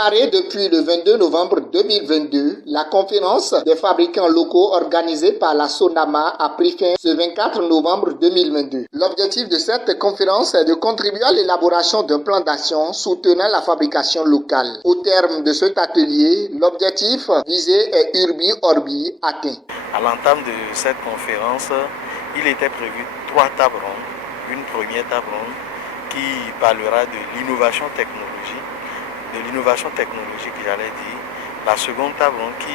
Démarrée depuis le 22 novembre 2022, la conférence des fabricants locaux organisée par la SONAMA a pris fin ce 24 novembre 2022. L'objectif de cette conférence est de contribuer à l'élaboration d'un plan d'action soutenant la fabrication locale. Au terme de cet atelier, l'objectif visé est Urbi Orbi atteint. À l'entame de cette conférence, il était prévu 3 tables rondes. Une première table ronde qui parlera de l'innovation technologique, j'allais dire. La seconde table ronde qui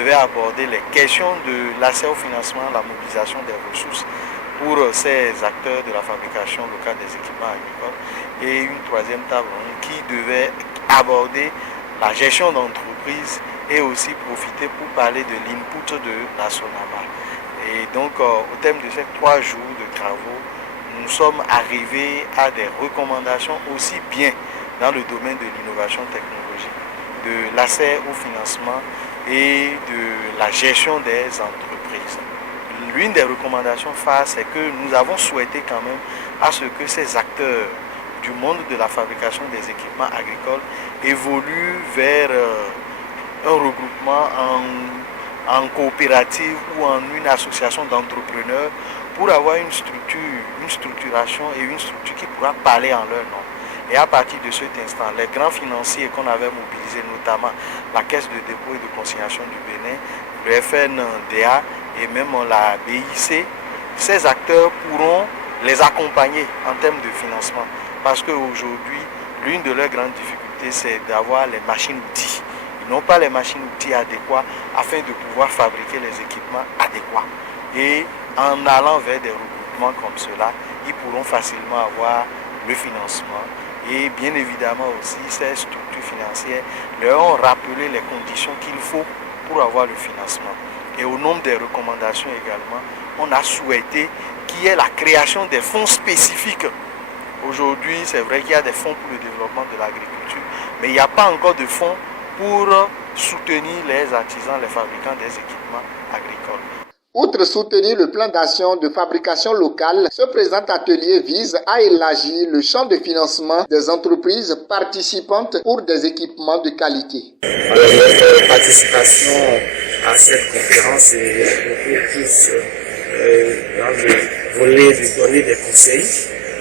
devait aborder les questions de l'accès au financement, la mobilisation des ressources pour ces acteurs de la fabrication locale des équipements agricoles. Et une troisième table ronde qui devait aborder la gestion d'entreprise et aussi profiter pour parler de l'input de la SONAMA. Et donc, au terme de ces 3 jours de travaux, nous sommes arrivés à des recommandations aussi bien dans le domaine de l'innovation technologique, de l'accès au financement et de la gestion des entreprises. L'une des recommandations phares, c'est que nous avons souhaité quand même à ce que ces acteurs du monde de la fabrication des équipements agricoles évoluent vers un regroupement en coopérative ou en une association d'entrepreneurs pour avoir une structuration et une structure qui pourra parler en leur nom. Et à partir de cet instant, les grands financiers qu'on avait mobilisés, notamment la Caisse de dépôt et de consignation du Bénin, le FNDA et même la BIC, ces acteurs pourront les accompagner en termes de financement. Parce qu'aujourd'hui, l'une de leurs grandes difficultés, c'est d'avoir les machines-outils. Ils n'ont pas les machines-outils adéquats afin de pouvoir fabriquer les équipements adéquats. Et en allant vers des regroupements comme cela, ils pourront facilement avoir le financement. Et bien évidemment aussi, ces structures financières leur ont rappelé les conditions qu'il faut pour avoir le financement. Et au nombre des recommandations également, on a souhaité qu'il y ait la création des fonds spécifiques. Aujourd'hui, c'est vrai qu'il y a des fonds pour le développement de l'agriculture, mais il n'y a pas encore de fonds pour soutenir les artisans, les fabricants des équipements agricoles. Outre soutenir le plan d'action de fabrication locale, ce présent atelier vise à élargir le champ de financement des entreprises participantes pour des équipements de qualité. Notre participation à cette conférence est beaucoup plus dans le volet de donner des conseils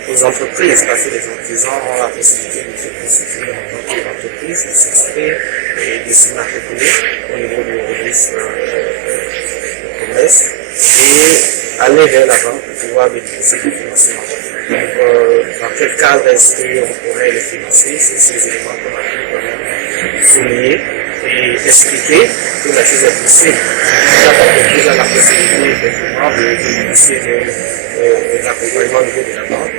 aux entreprises, parce que les artisans ont la possibilité de se constituer en tant qu'entreprise, de s'inscrire et de s'immatriculer au niveau du registre et aller vers la banque pour pouvoir bénéficier du financement. Donc, dans quel cadre est-ce qu'on pourrait les financer? C'est ces éléments qu'on a pu quand même souligner et expliquer que la chose est possible. Chaque entreprise a la possibilité effectivement de bénéficier de l'accompagnement au niveau de la banque,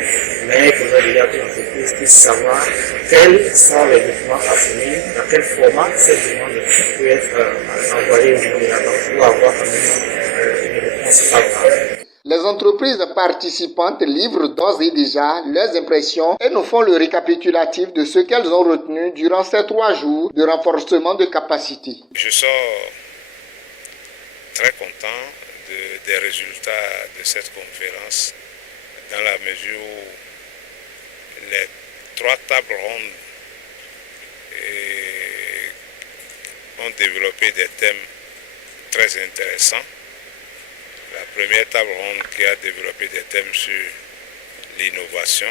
mais il faudrait déjà que l'entreprise puisse savoir quels sont les documents à fournir, dans quel format cette demande peut être envoyée au niveau de la banque pour avoir quand même une réponse favorable. Les entreprises participantes livrent d'ores et déjà leurs impressions et nous font le récapitulatif de ce qu'elles ont retenu durant ces 3 jours de renforcement de capacité. Je sors très content des résultats de cette conférence dans la mesure où les 3 tables rondes ont développé des thèmes très intéressants. La première table ronde qui a développé des thèmes sur l'innovation,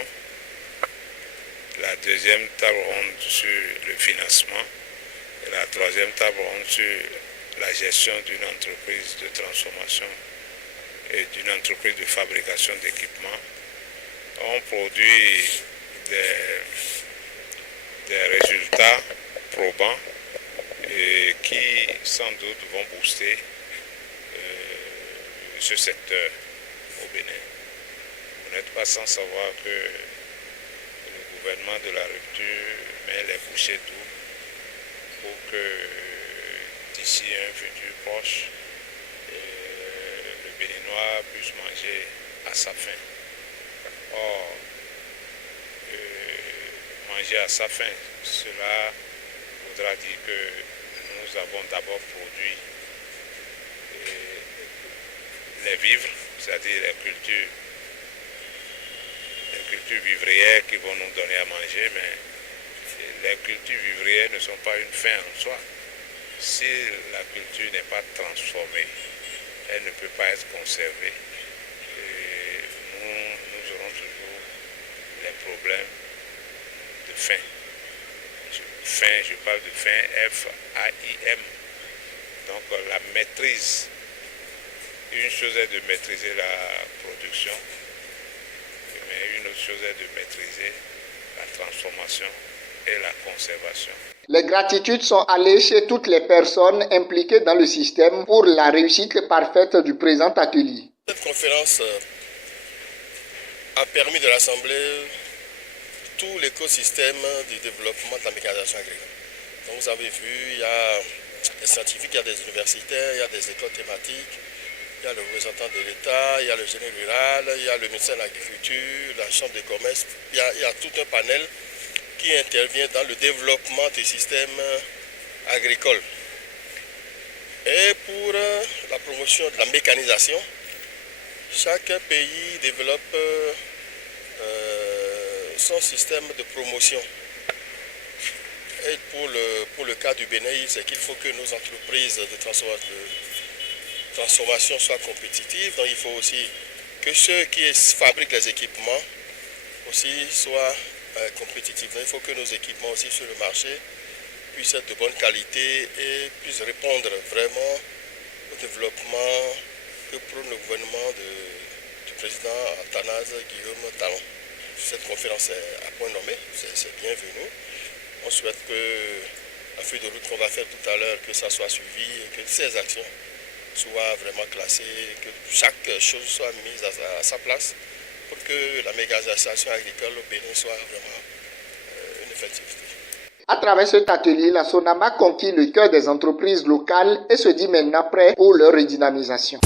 la deuxième table ronde sur le financement et la troisième table ronde sur la gestion d'une entreprise de transformation et d'une entreprise de fabrication d'équipements ont produit des résultats probants et qui sans doute vont booster ce secteur au Bénin. Vous n'êtes pas sans savoir que le gouvernement de la rupture met les bouchées doubles pour que d'ici un futur proche, le Béninois puisse manger à sa faim. Or, manger à sa faim, cela voudra dire que nous avons d'abord produit les vivres, c'est-à-dire les cultures vivrières qui vont nous donner à manger, mais les cultures vivrières ne sont pas une fin en soi. Si la culture n'est pas transformée, elle ne peut pas être conservée. Et nous aurons toujours les problèmes de faim. Je parle de faim, F-A-I-M. Donc la maîtrise. Une chose est de maîtriser la production, mais une autre chose est de maîtriser la transformation et la conservation. Les gratitudes sont allées chez toutes les personnes impliquées dans le système pour la réussite parfaite du présent atelier. Cette conférence a permis de rassembler tout l'écosystème du développement de la mécanisation agricole. Donc vous avez vu, il y a des scientifiques, il y a des universitaires, il y a des écoles thématiques, il y a le représentant de l'État, il y a le génie rural, il y a le ministère de l'Agriculture, la Chambre de commerce, il y a tout un panel qui intervient dans le développement du système agricole. Et pour la promotion de la mécanisation, chaque pays développe son système de promotion. Et pour le cas du Bénin, c'est qu'il faut que nos entreprises de transformation soient compétitives. Donc il faut aussi que ceux qui fabriquent les équipements aussi soient compétitifs. Donc il faut que nos équipements aussi sur le marché puissent être de bonne qualité et puissent répondre vraiment au développement que prône le gouvernement du président Athanase Guillaume Talon. Cette conférence est à point nommé, c'est bienvenu. On souhaite que la feuille de route qu'on va faire tout à l'heure, que ça soit suivi et que ces actions soient vraiment classées, que chaque chose soit mise à sa place pour que la mécanisation agricole au Bénin soit vraiment une effectivité. À travers cet atelier, la SONAMA conquit le cœur des entreprises locales et se dit maintenant prêt pour leur redynamisation.